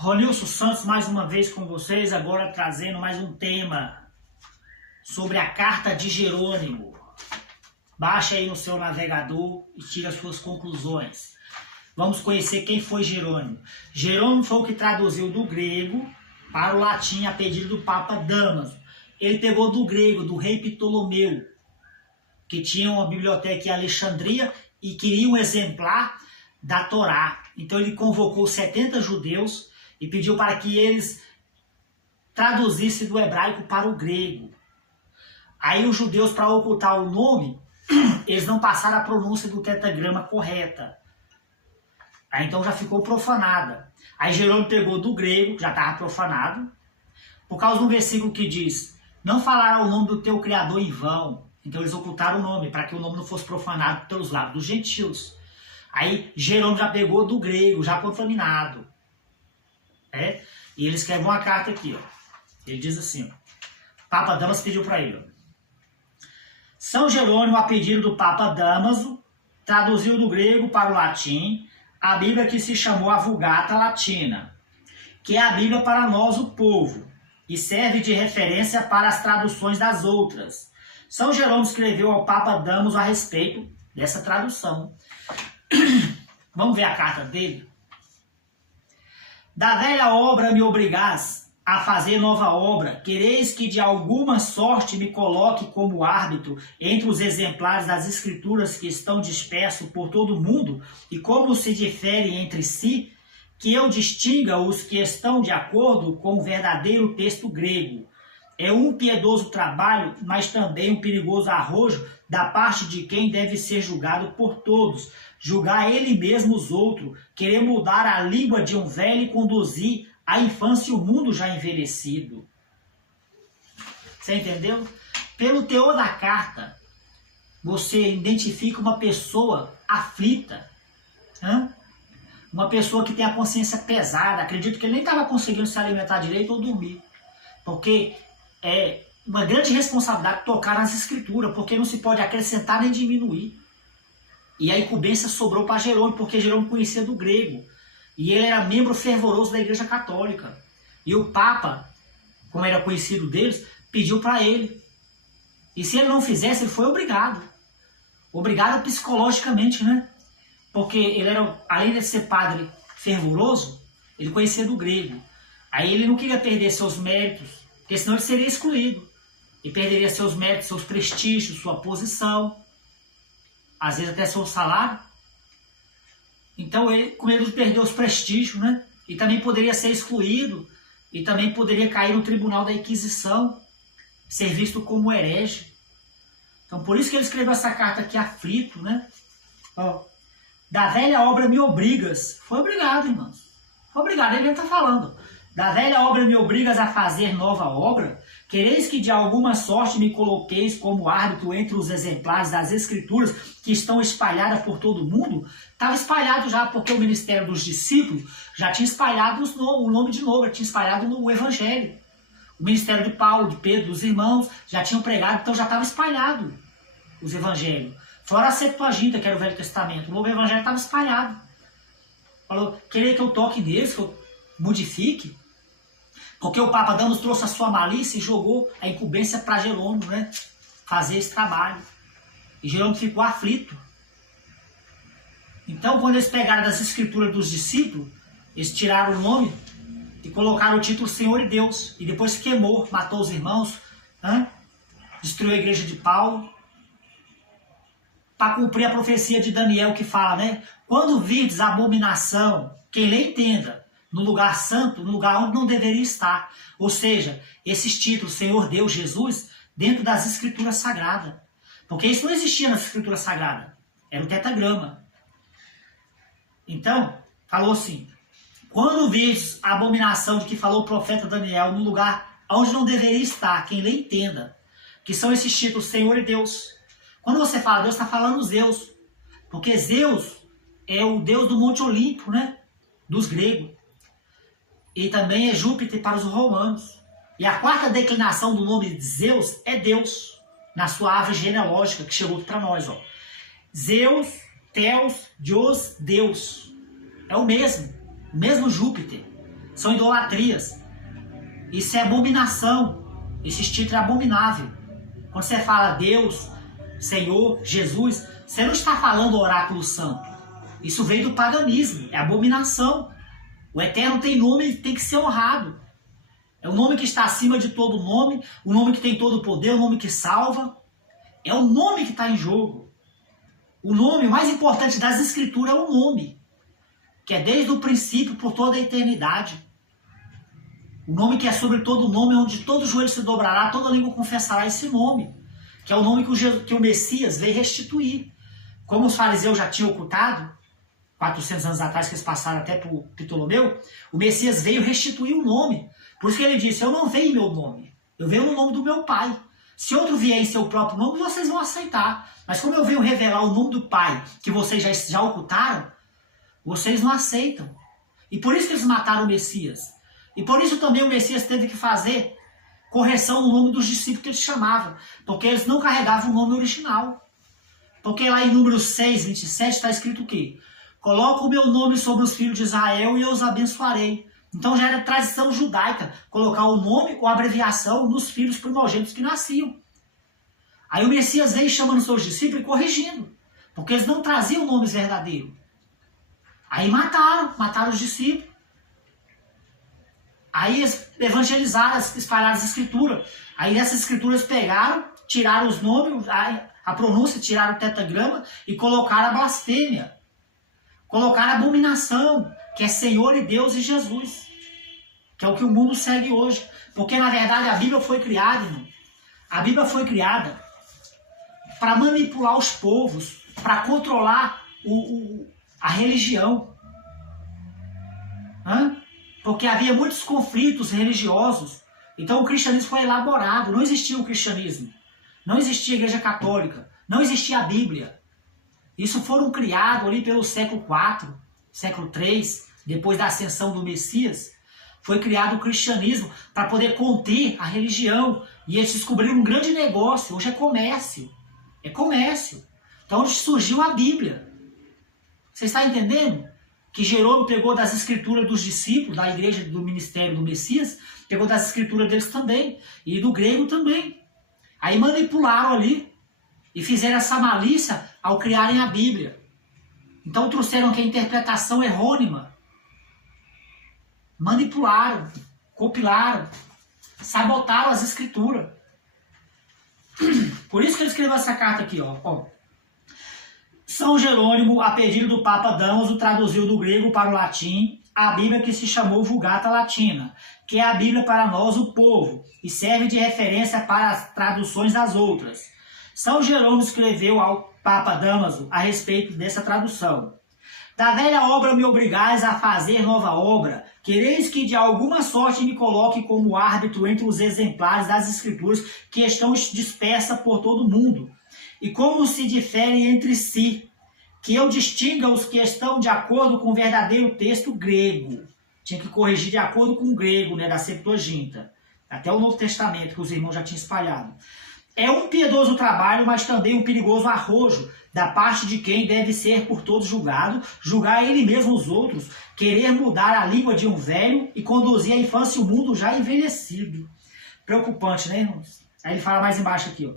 Ronilson Santos mais uma vez com vocês, agora trazendo mais um tema sobre a carta de Jerônimo. Baixe aí no seu navegador e tire as suas conclusões. Vamos conhecer quem foi Jerônimo. Jerônimo foi o que traduziu do grego para o latim a pedido do Papa Damaso. Ele pegou do grego, do rei Ptolomeu, que tinha uma biblioteca em Alexandria e queria um exemplar da Torá. Então ele convocou 70 judeus e pediu para que eles traduzissem do hebraico para o grego. Aí os judeus, para ocultar o nome, eles não passaram a pronúncia do tetragrama correta. Aí então já ficou profanada. Aí Jerônimo pegou do grego, já estava profanado, por causa de um versículo que diz: não falará o nome do teu Criador em vão. Então eles ocultaram o nome, para que o nome não fosse profanado pelos lábios dos gentios. Aí Jerônimo já pegou do grego, já contaminado. E ele escreve uma carta aqui, ó. Ele diz assim, ó, Papa Damaso pediu para ele, ó. São Jerônimo, a pedido do Papa Damaso, traduziu do grego para o latim a Bíblia que se chamou a Vulgata Latina, que é a Bíblia para nós, o povo, e serve de referência para as traduções das outras. São Jerônimo escreveu ao Papa Damaso a respeito dessa tradução. Vamos ver a carta dele? Da velha obra me obrigás a fazer nova obra. Quereis que de alguma sorte me coloque como árbitro entre os exemplares das escrituras que estão dispersos por todo o mundo e como se diferem entre si, que eu distinga os que estão de acordo com o verdadeiro texto grego. É um piedoso trabalho, mas também um perigoso arrojo da parte de quem deve ser julgado por todos. Julgar ele mesmo os outros, querer mudar a língua de um velho e conduzir a infância e o mundo já envelhecido. Você entendeu? Pelo teor da carta, você identifica uma pessoa aflita, uma pessoa que tem a consciência pesada. Acredito que ele nem estava conseguindo se alimentar direito ou dormir, porque é uma grande responsabilidade tocar nas escrituras, porque não se pode acrescentar nem diminuir. E a incumbência sobrou para Jerônimo, porque Jerônimo conhecia do grego. E ele era membro fervoroso da Igreja Católica. E o Papa, como era conhecido deles, pediu para ele. E se ele não fizesse, ele foi obrigado. Obrigado psicologicamente, né? Porque ele era, além de ser padre fervoroso, ele conhecia do grego. Aí ele não queria perder seus méritos, porque senão ele seria excluído. E perderia seus méritos, seus prestígios, sua posição, às vezes até seu salário. Então ele, com medo de perder os prestígios, né? E também poderia ser excluído, e também poderia cair no tribunal da Inquisição, ser visto como herege. Então por isso que ele escreveu essa carta aqui aflito, né? Ó, da velha obra me obrigas. Foi obrigado, irmãos. Foi obrigado, ele está falando. Da velha obra me obrigas a fazer nova obra? Quereis que de alguma sorte me coloqueis como árbitro entre os exemplares das escrituras que estão espalhadas por todo o mundo? Estava espalhado já, porque o ministério dos discípulos já tinha espalhado o nome de novo, já tinha espalhado no evangelho. O ministério de Paulo, de Pedro, dos irmãos, já tinham pregado, então já estava espalhado os evangelhos. Fora a Septuaginta, que era o Velho Testamento, o novo evangelho estava espalhado. Falou, querer que eu toque neles, que eu modifique? Porque o Papa Damaso trouxe a sua malícia e jogou a incumbência para Jerônimo, né? Fazer esse trabalho. E Jerônimo ficou aflito. Então, quando eles pegaram das escrituras dos discípulos, eles tiraram o nome e colocaram o título Senhor e Deus. E depois queimou, matou os irmãos, destruiu a igreja de Paulo, para cumprir a profecia de Daniel que fala, né? Quando virdes a abominação, quem lê entenda, no lugar santo, no lugar onde não deveria estar. Ou seja, esses títulos, Senhor, Deus, Jesus, dentro das escrituras sagradas. Porque isso não existia nas escrituras sagradas. Era o tetragrama. Então, falou assim, quando virdes a abominação de que falou o profeta Daniel no lugar onde não deveria estar, quem lê entenda, que são esses títulos, Senhor e Deus. Quando você fala Deus, está falando Zeus. Porque Zeus é o Deus do Monte Olimpo, né? Dos gregos. E também é Júpiter para os romanos. E a quarta declinação do nome de Zeus é Deus, na sua árvore genealógica que chegou para nós. Ó. Zeus, Theos, Dios, Deus. É o mesmo Júpiter. São idolatrias. Isso é abominação. Esse título é abominável. Quando você fala Deus, Senhor, Jesus, você não está falando oráculo santo. Isso veio do paganismo, é abominação. O Eterno tem nome e tem que ser honrado. É o nome que está acima de todo nome, o nome que tem todo o poder, o nome que salva. É o nome que está em jogo. O nome mais importante das Escrituras é o nome, que é desde o princípio por toda a eternidade. O nome que é sobre todo nome, onde todo joelho se dobrará, toda língua confessará esse nome, que é o nome que o Messias veio restituir. Como os fariseus já tinham ocultado, 400 anos atrás, que eles passaram até por Ptolomeu, o Messias veio restituir o nome. Por isso que ele disse, eu não venho em meu nome, eu venho no nome do meu Pai. Se outro vier em seu próprio nome, vocês vão aceitar. Mas como eu venho revelar o nome do Pai, que vocês já ocultaram, vocês não aceitam. E por isso que eles mataram o Messias. E por isso também o Messias teve que fazer correção no nome dos discípulos que ele chamava. Porque eles não carregavam o nome original. Porque lá em Números 6, 27 está escrito o quê? Coloca o meu nome sobre os filhos de Israel e eu os abençoarei. Então já era tradição judaica colocar o nome ou abreviação nos filhos primogênitos que nasciam. Aí o Messias veio chamando seus discípulos e corrigindo. Porque eles não traziam nomes verdadeiros. Aí mataram os discípulos. Aí eles evangelizaram, espalharam as escrituras. Aí essas escrituras pegaram, tiraram os nomes, a pronúncia, tiraram o tetragrama e colocaram a blasfêmia. Colocaram a abominação, que é Senhor e Deus e Jesus. Que é o que o mundo segue hoje. Porque na verdade a Bíblia foi criada, irmão. A Bíblia foi criada para manipular os povos, para controlar a religião. Porque havia muitos conflitos religiosos. Então o cristianismo foi elaborado. Não existia o cristianismo. Não existia a Igreja Católica. Não existia a Bíblia. Isso foram criados ali pelo século IV, século III, depois da ascensão do Messias. Foi criado o cristianismo para poder conter a religião. E eles descobriram um grande negócio. Hoje é comércio. É comércio. Então onde surgiu a Bíblia. Você está entendendo? Que Jerônimo pegou das escrituras dos discípulos, da igreja do ministério do Messias, pegou das escrituras deles também. E do grego também. Aí manipularam ali. E fizeram essa malícia ao criarem a Bíblia. Então trouxeram aqui a interpretação errônea. Manipularam, compilaram, sabotaram as escrituras. Por isso que ele escreveu essa carta aqui, ó. São Jerônimo, a pedido do Papa Damaso, traduziu do grego para o latim a Bíblia que se chamou Vulgata Latina, que é a Bíblia para nós, o povo, e serve de referência para as traduções das outras. São Jerônimo escreveu ao Papa Damaso a respeito dessa tradução. Da velha obra me obrigais a fazer nova obra. Quereis que de alguma sorte me coloque como árbitro entre os exemplares das Escrituras que estão dispersas por todo o mundo. E como se diferem entre si, que eu distinga os que estão de acordo com o verdadeiro texto grego. Tinha que corrigir de acordo com o grego, né, da Septuaginta. Até o Novo Testamento, que os irmãos já tinham espalhado. É um piedoso trabalho, mas também um perigoso arrojo, da parte de quem deve ser por todos julgado, julgar ele mesmo os outros, querer mudar a língua de um velho e conduzir a infância e o mundo já envelhecido. Preocupante, né, irmãos? Aí ele fala mais embaixo aqui, ó.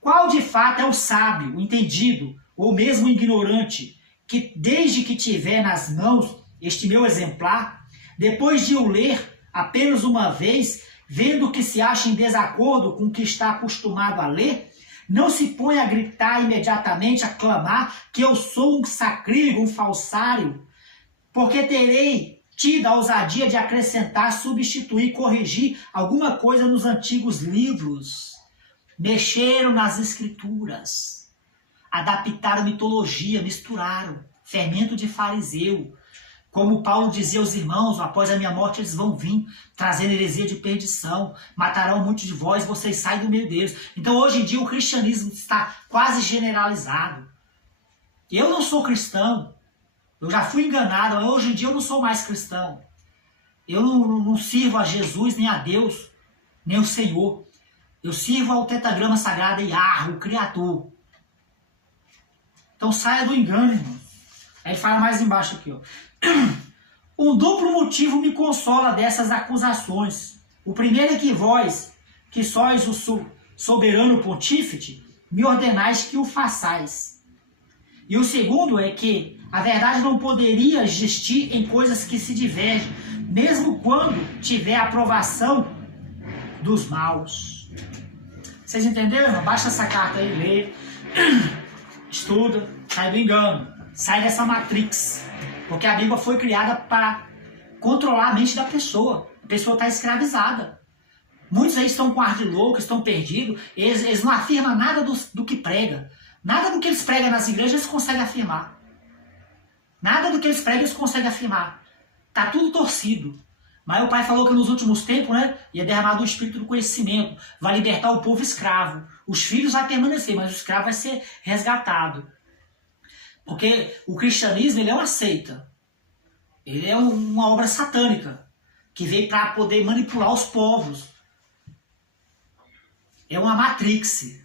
Qual de fato é o sábio, o entendido, ou mesmo o ignorante, que desde que tiver nas mãos este meu exemplar, depois de o ler apenas uma vez, vendo que se acha em desacordo com o que está acostumado a ler, não se põe a gritar imediatamente, a clamar que eu sou um sacrílego, um falsário, porque terei tido a ousadia de acrescentar, substituir, corrigir alguma coisa nos antigos livros. Mexeram nas escrituras, adaptaram mitologia, misturaram, fermento de fariseu. Como Paulo dizia aos irmãos, após a minha morte eles vão vir, trazendo heresia de perdição, matarão muitos de vós, vocês saem do meio deles. Então hoje em dia o cristianismo está quase generalizado. Eu não sou cristão, eu já fui enganado, mas hoje em dia eu não sou mais cristão. Eu não sirvo a Jesus, nem a Deus, nem o Senhor. Eu sirvo ao tetragrama sagrado Yahweh, o Criador. Então saia do engano, irmão. Aí ele fala mais embaixo aqui, ó. Um duplo motivo me consola dessas acusações. O primeiro é que vós, que sois o soberano pontífice, me ordenais que o façais. E o segundo é que a verdade não poderia existir em coisas que se divergem, mesmo quando tiver a aprovação dos maus. Vocês entenderam, irmão? Baixa essa carta aí, lê, estuda, sai do engano, sai dessa matrix. Porque a Bíblia foi criada para controlar a mente da pessoa. A pessoa está escravizada. Muitos aí estão com ar de louco, estão perdidos, eles não afirmam nada do que prega. Nada do que eles pregam nas igrejas eles conseguem afirmar. Nada do que eles pregam eles conseguem afirmar. Está tudo torcido. Mas o Pai falou que nos últimos tempos, né, ia derramar do Espírito do conhecimento, vai libertar o povo escravo. Os filhos vão permanecer, mas o escravo vai ser resgatado. Porque o cristianismo, ele é uma seita. Ele é uma obra satânica, que veio para poder manipular os povos. É uma matrix.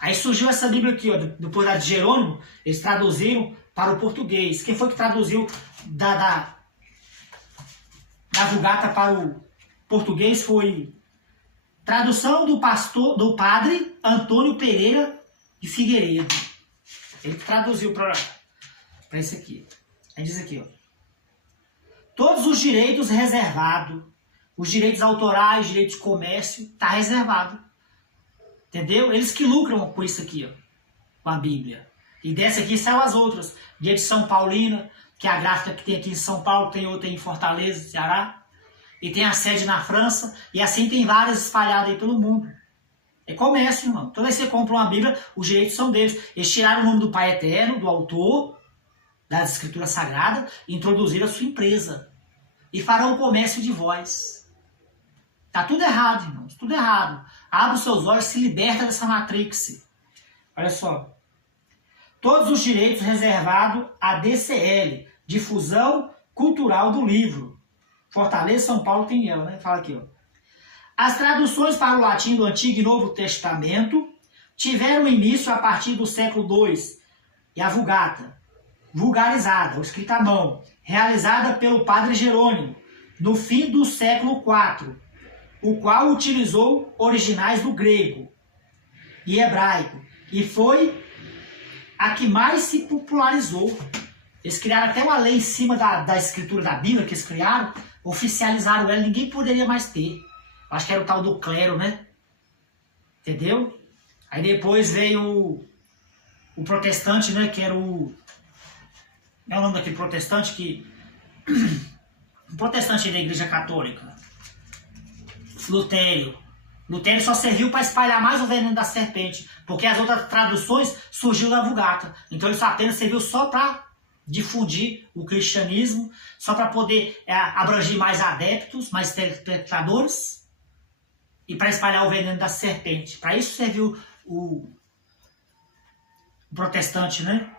Aí surgiu essa Bíblia aqui, ó, do poder de Jerônimo, eles traduziram para o português. Quem foi que traduziu da Vulgata para o português foi tradução do padre Antônio Pereira de Figueiredo. Ele traduziu para isso aqui. Aí diz aqui, ó. Todos os direitos reservados, os direitos autorais, direitos de comércio, está reservado. Entendeu? Eles que lucram com isso aqui, ó, com a Bíblia. E dessa aqui saiu as outras. De São Paulina, que é a gráfica que tem aqui em São Paulo, tem outra em Fortaleza, Ceará. E tem a sede na França. E assim tem várias espalhadas aí pelo mundo. É comércio, irmão. Toda vez que você compra uma Bíblia, os direitos são deles. Eles tiraram o nome do Pai Eterno, do autor das Escrituras Sagradas, e introduziram a sua empresa. E farão o comércio de vós. Tá tudo errado, irmãos. Tudo errado. Abre os seus olhos, se liberta dessa matrix. Olha só. Todos os direitos reservados à DCL, Difusão Cultural do Livro. Fortaleza, São Paulo tem ela, né? Fala aqui, ó. As traduções para o latim do Antigo e Novo Testamento tiveram início a partir do século II. E a Vulgata, vulgarizada, ou escrita à mão, realizada pelo padre Jerônimo, no fim do século IV, o qual utilizou originais do grego e hebraico, e foi a que mais se popularizou. Eles criaram até uma lei em cima da escritura da Bíblia, que eles criaram, oficializaram ela, ninguém poderia mais ter. Acho que era o tal do clero, né? Entendeu? Aí depois veio o protestante, né? Que era o... É o nome daquele protestante que... O protestante da Igreja Católica. Lutério. Lutério só serviu para espalhar mais o veneno da serpente, porque as outras traduções surgiu da Vulgata. Então ele só apenas serviu só para difundir o cristianismo, só para poder abranger mais adeptos, mais telespectadores, e para espalhar o veneno da serpente. Para isso serviu o protestante, né?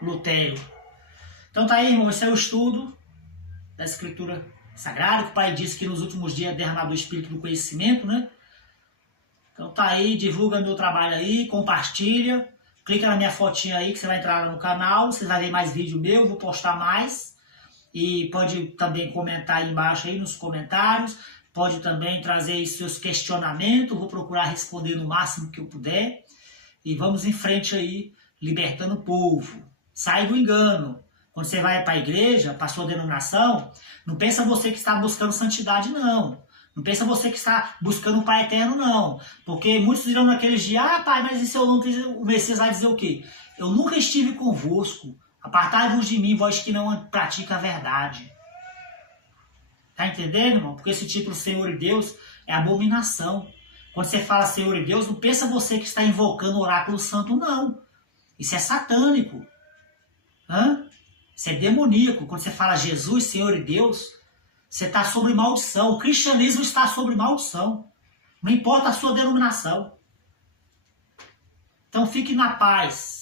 Lutério. Então tá aí, irmão, esse é o estudo da Escritura Sagrada, que o Pai disse que nos últimos dias derramado o Espírito do conhecimento, né? Então tá aí, divulga meu trabalho aí, compartilha, clica na minha fotinha aí que você vai entrar lá no canal, você vai ver mais vídeo meu, vou postar mais. E pode também comentar aí embaixo aí nos comentários, pode também trazer aí seus questionamentos, vou procurar responder no máximo que eu puder. E vamos em frente aí, libertando o povo. Sai do engano. Quando você vai para a igreja, para a sua denominação, não pensa você que está buscando santidade, não. Não pensa você que está buscando o Pai Eterno, não. Porque muitos dirão naqueles dias, Pai, mas e se eu não... O Messias vai dizer o quê? Eu nunca estive convosco. Apartai-vos de mim, vós que não praticam a verdade. Tá entendendo, irmão? Porque esse título Senhor e Deus é abominação. Quando você fala Senhor e Deus, não pensa você que está invocando o oráculo santo, não. Isso é satânico. Isso é demoníaco. Quando você fala Jesus, Senhor e Deus, você está sobre maldição. O cristianismo está sobre maldição. Não importa a sua denominação. Então fique na paz.